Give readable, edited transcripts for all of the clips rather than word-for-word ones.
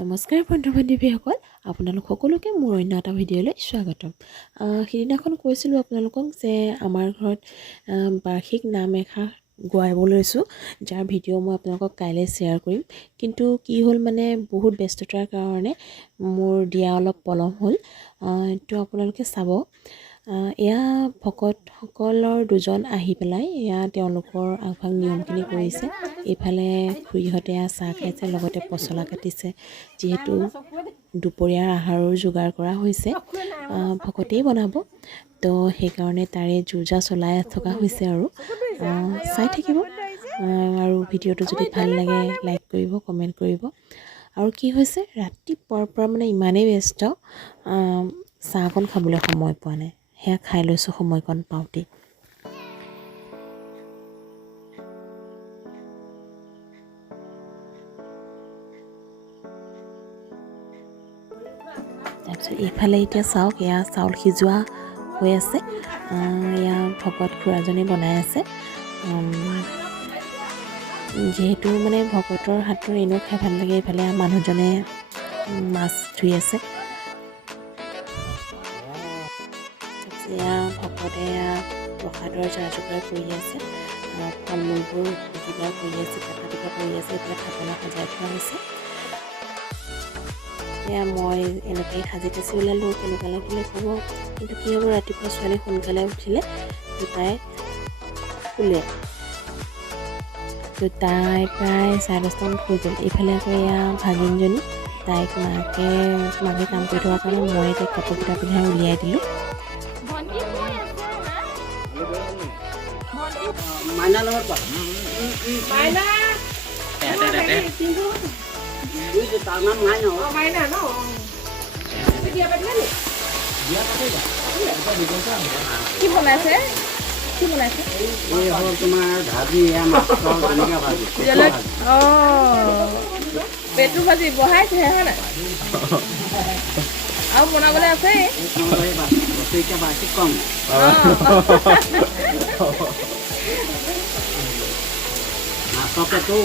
নমস্কাৰ বন্ধু-বান্ধৱীসকল, আপোনালোক সকলোকে মোৰ অন্য এটা ভিডিঅ'লৈ স্বাগতম। সিদিনাখন কৈছিলোঁ আপোনালোকক যে আমাৰ ঘৰত বাৰ্ষিক নাম এষাৰ গোৱাব লৈছোঁ, যাৰ ভিডিঅ' মই আপোনালোকক কাইলৈ শ্বেয়াৰ কৰিম। কিন্তু কি হ'ল মানে বহুত ব্যস্ততাৰ কাৰণে মোৰ দিয়া অলপ পলম হ'ল। তো আপোনালোকে চাব। এয়া ভকতসকলৰ দুজন আহি পেলাই এয়া তেওঁলোকৰ আগভাগ নিয়মখিনি কৰিছে। এইফালে খুৰীহঁতে চাহ খাইছে, লগতে পচলা কাটিছে। যিহেতু দুপৰীয়াৰ আহাৰৰ যোগাৰ কৰা হৈছে, ভকতেই বনাব, তো সেইকাৰণে তাৰে যোজা চলাই থকা হৈছে আৰু চাই থাকিব। আৰু ভিডিঅ'টো যদি ভাল লাগে লাইক কৰিব, কমেণ্ট কৰিব। আৰু কি হৈছে, ৰাতিপুৱাৰ পৰা মানে ইমানেই ব্যস্ত, চাহকণ খাবলৈ সময় পোৱা নাই। সেয়া খাই লৈছোঁ সময়কণ পাওঁতেই। তাৰপিছত এইফালে এতিয়া চাওক, এয়া চাউল সিজোৱা হৈ আছে। এয়া ভকত খুৰাজনে বনাই আছে। যিহেতু মানে ভকতৰ হাতৰ এনেও খাই ভাল লাগে। এইফালে মানুহজনে মাছ ধুই আছে। এয়া ভকতে প্ৰসাদৰ যা যোগাৰ কৰি আছে, ফল মূলবোৰ যোগাৰ কৰি আছে, প্ৰসাদিকা কৰি আছে। এইফালে থাপনা সজাই থোৱা হৈছে। এয়া মই এনেকৈয়ে সাজি কাচি ওলালোঁ, কেনেকুৱা লাগিলে ক'ব। কিন্তু কি হ'ব, ৰাতিপুৱা ছোৱালী সোনকালে উঠিলে, তাই শুলে। তো তাই প্ৰায় 10:30টামানত শুই গ'ল। এইফালে আকৌ এয়া ভাগিনজনী, তাইক মাকে কাম কৰি থকাৰ কাৰণে মই তাইক কাপোৰকেইটা পিন্ধাই উলিয়াই দিলোঁ। কি বনাইছে? তোমাৰ ভাজি, পেটু ভাজি বহাইছেহে হয় নাই? আৰু বনাবলৈ আছে। মাছৰ পেটু,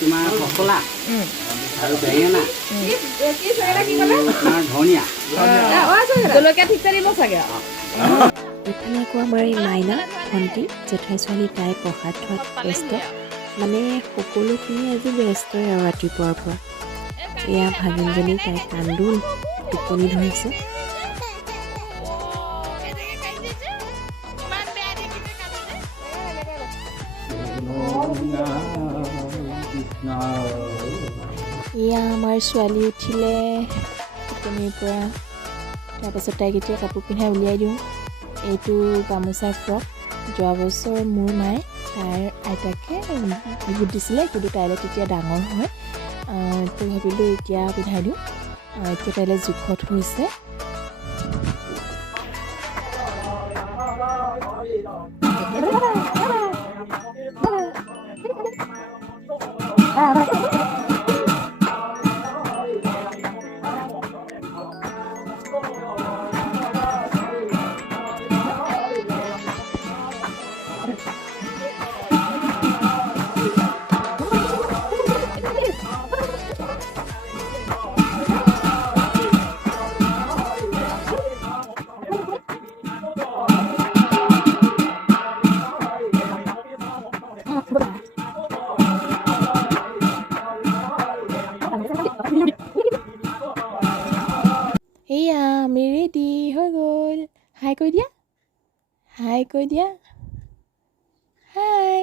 তোমাৰ পচলা আৰু বেঙেনা, ধনিয়া, জলকীয়া ঠিকছে দিব চাগে। এইফালে আকৌ আমাৰ এই মাইনা ভণ্টি জেঠাই ছোৱালী, তাই প্ৰসাদ খোৱাত ব্যস্ত। মানে সকলোখিনি আজি ব্যস্তই আৰু ৰাতিপুৱাৰ পৰা। এয়া ভাগিনজনী, তাই কান্দোন, টোপনি ধৰিছে। এয়া আমাৰ ছোৱালী উঠিলে টোপনিৰ পৰা। তাৰপাছত তাইক এতিয়া কাপোৰ পিন্ধাই উলিয়াই দিওঁ। এইটো গামোচা ফ্ৰক। যোৱা বছৰ মোৰ মায়ে তাইৰ আইতাকে বিহুত দিছিলে, কিন্তু তাইলৈ তেতিয়া ডাঙৰ হয়। তো ভাবিলোঁ এতিয়া পিন্ধাই দিওঁ। এতিয়া তাইলৈ জোখত হৈছে। এয়া আমি ৰেডি হৈ গ'ল। হাই কৈ দিয়া, হাই কৈ দিয়া, হাই।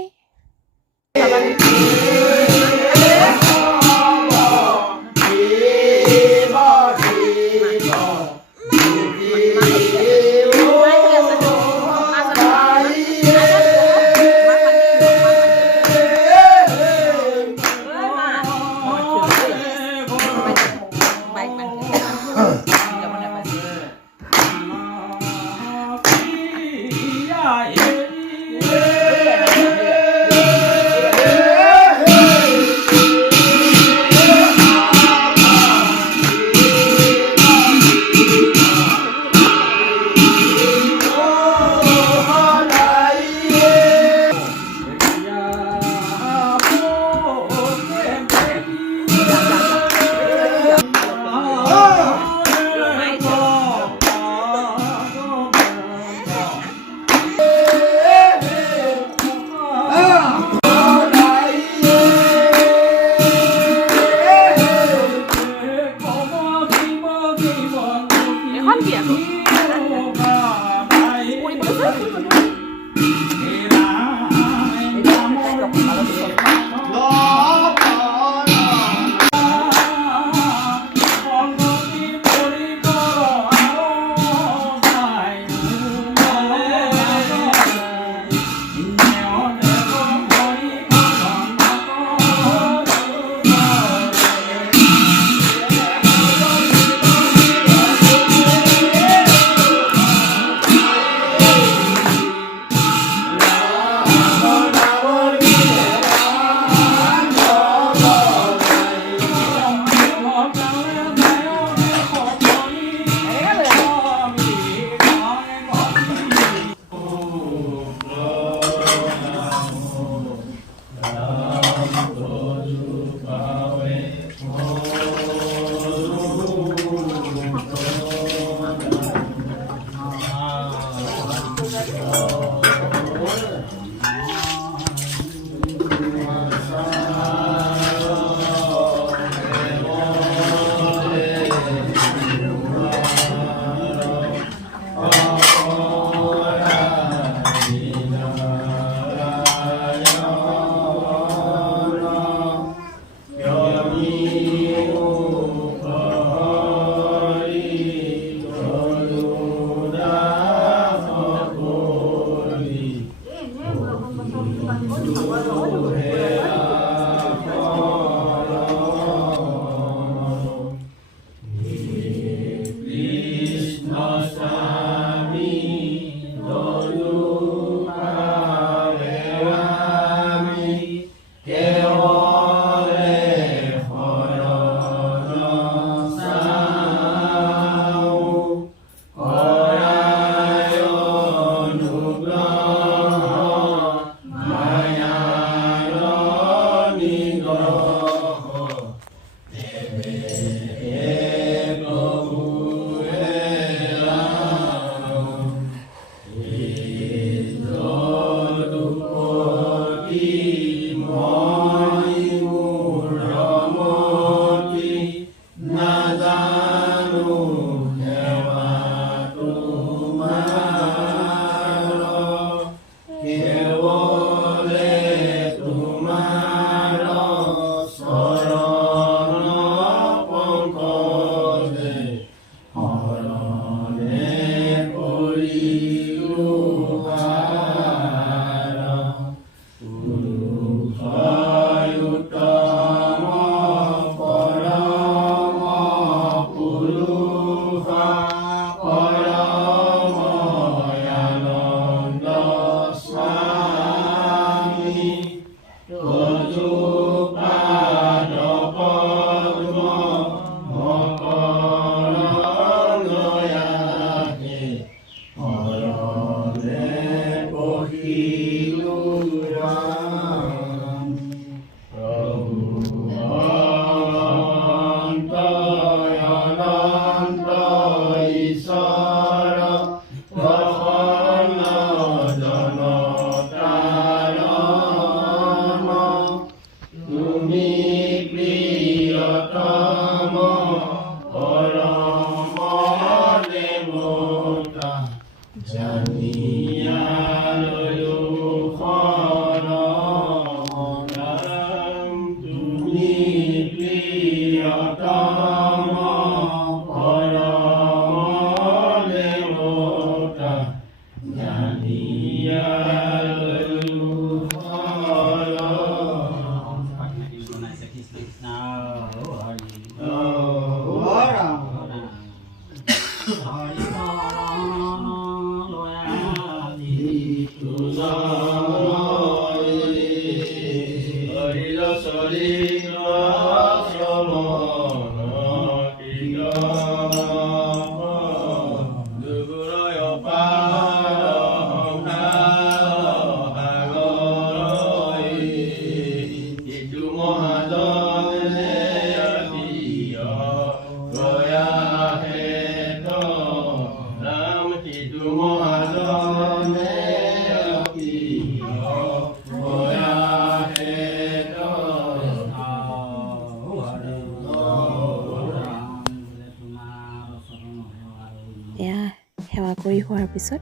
এয়া সেৱা কৰি হোৱাৰ পিছত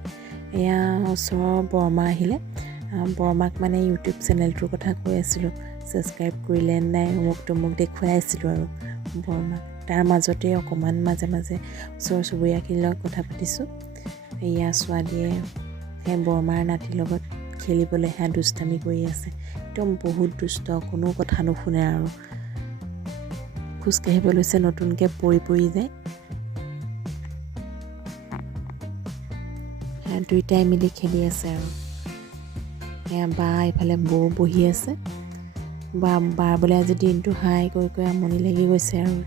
এয়া ওচৰৰ বৰমা আহিলে। বৰমাক মানে ইউটিউব চেনেলটোৰ কথা কৈ আছিলোঁ, ছাবস্ক্ৰাইব কৰিলে নাই অমুক তমুক দেখুৱাই আছিলোঁ আৰু বৰমাক। তাৰ মাজতে অকণমান মাজে মাজে ওচৰ চুবুৰীয়াখিনিৰ লগত কথা পাতিছোঁ। এয়া ছোৱালীয়ে সেই বৰমাৰ নাতিৰ লগত খেলিবলৈ সেয়া দুষ্টামি কৰি আছে। একদম বহুত দুষ্ট, কোনো কথা নুশুনে আৰু খোজকাঢ়িব লৈছে নতুনকৈ পৰি পৰি যায়। দুইটাই মিলি খেলি আছে আৰু এয়া বা এইফালে বৌ বহি আছে। বাৰ বোলে আজি দিনটো হাই কৈ কৈ আমনি লাগি গৈছে আৰু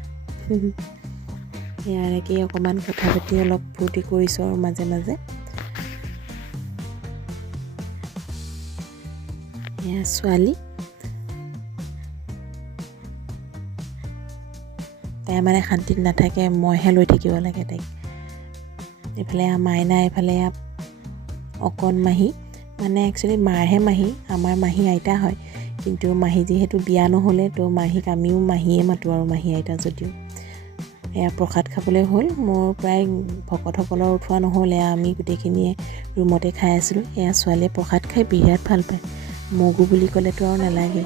সেয়া এনেকেই অকণমান কথা পাতি অলপ ফূৰ্তি কৰিছোঁ আৰু মাজে মাজে। এয়া ছোৱালী, তাই মানে শান্তিত নাথাকে, মইহে লৈ থাকিব লাগে তাইক। এইফালে মাইনা, এইফালে অকণ মাহী, মানে একচুৱেলি মাৰহে মাহী, আমাৰ মাহী আইতা হয়, কিন্তু মাহী যিহেতু বিয়া নহ'লে তো মাহীক আমিও মাহীয়ে মাতোঁ আৰু মাহী আইতা যদিও। এয়া প্ৰসাদ খাবলৈ হ'ল, মোৰ প্ৰায় ভকতসকলৰ উঠোৱা নহ'ল, এয়া আমি গোটেইখিনিয়ে ৰুমতে খাই আছিলোঁ। এয়া ছোৱালীয়ে প্ৰসাদ খাই বিৰাট ভাল পায়, মগু বুলি ক'লেতো আৰু নালাগে।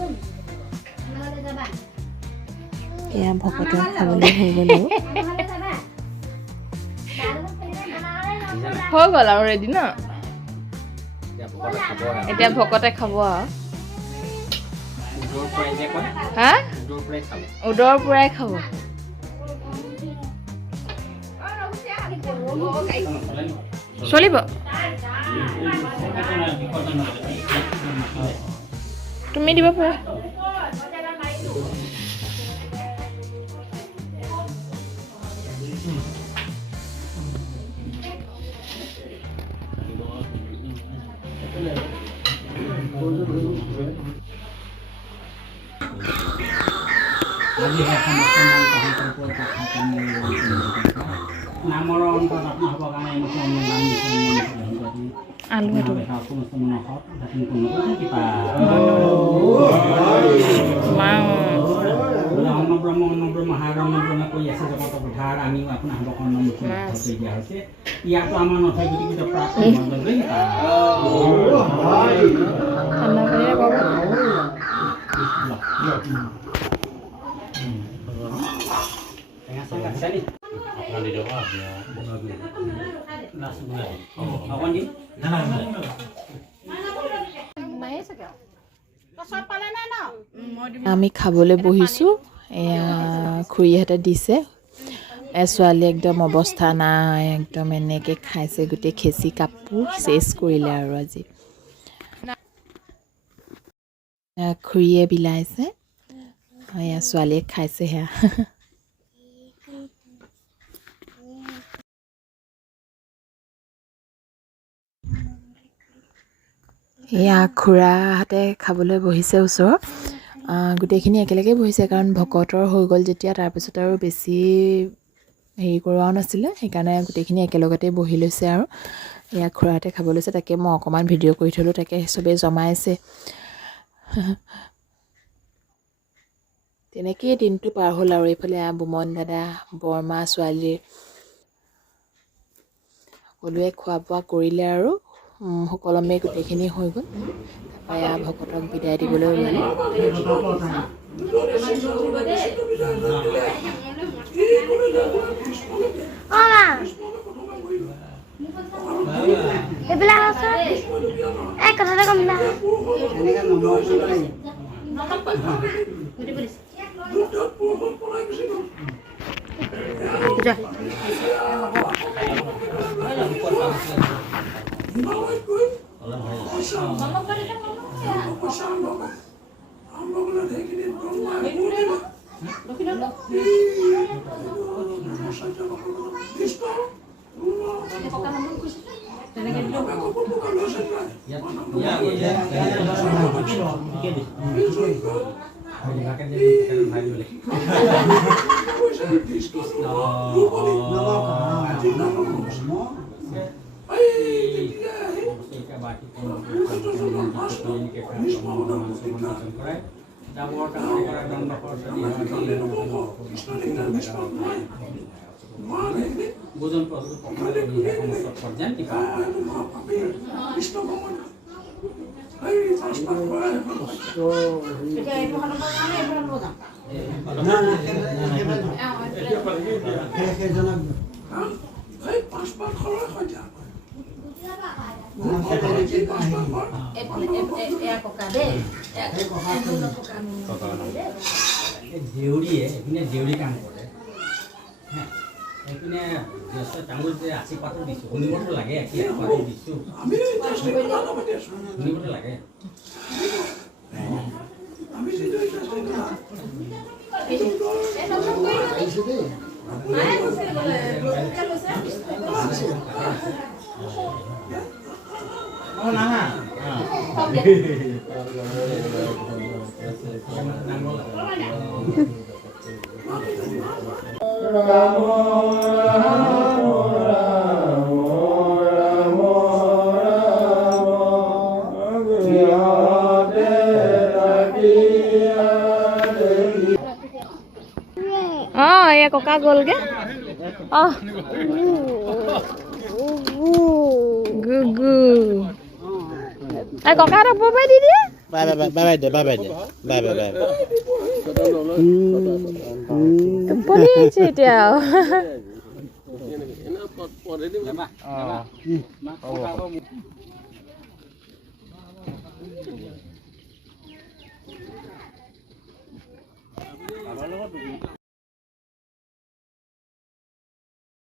এয়া ভকতৰ খাবলৈ হৈ গ'ল আৰু হৈ গ'ল আৰু ৰেডি ন এতিয়া ভকতে খাব আৰু হা উদৰ পূৰাই খাব চলিব তুমি দিব পাৰা আলু এইটো আমি খাবলৈ বহিছোঁ এয়া খুৰীহঁতে দিছে ছোৱালী একদম অৱস্থা নাই একদম এনেকৈ খাইছে গোটেই খেচি কাপোৰ চেচ কৰিলে আৰু আজি খুৰীয়ে বিলাইছে এয়া ছোৱালীয়ে খাইছে সেয়া এয়া খুৰাহঁতে খাবলৈ বহিছে ওচৰত গোটেইখিনি একেলগে বহিছে কাৰণ ভকতৰ হৈ গ'ল যেতিয়া তাৰপিছত আৰু বেছি হেৰি কৰোৱাও নাছিলে সেইকাৰণে গোটেইখিনি একেলগতে বহি লৈছে আৰু এয়া খুৰাহঁতে খাব লৈছে তাকে মই অকণমান ভিডিঅ' কৰি থ'লোঁ তাকে চবেই জমাইছে তেনেকেই দিনটো পাৰ হ'ল আৰু এইফালে বুমন দাদা বৰমা ছোৱালীৰ সকলোৱে খোৱা বোৱা কৰিলে আৰু সকলমে গোটেইখিনি হৈ গ'ল তাৰপৰা এয়া ভকতক বিদায় দিবলৈ ওলালে দেউৰী কাম কৰে এইপিনে ডাঙৰ যে আশী পাতো দিছোঁ শুনিবতো লাগে আশী পাতো দিছোঁ শুনিবতো লাগে এয়া ককা গ'লগে গুগু ককা এটা পাই দি দিয়ে বাই বাই বাই বাই দে বাই বাই দে বাই বাই বাই টোপনি আহিছে এতিয়া আৰু আমাৰ লগত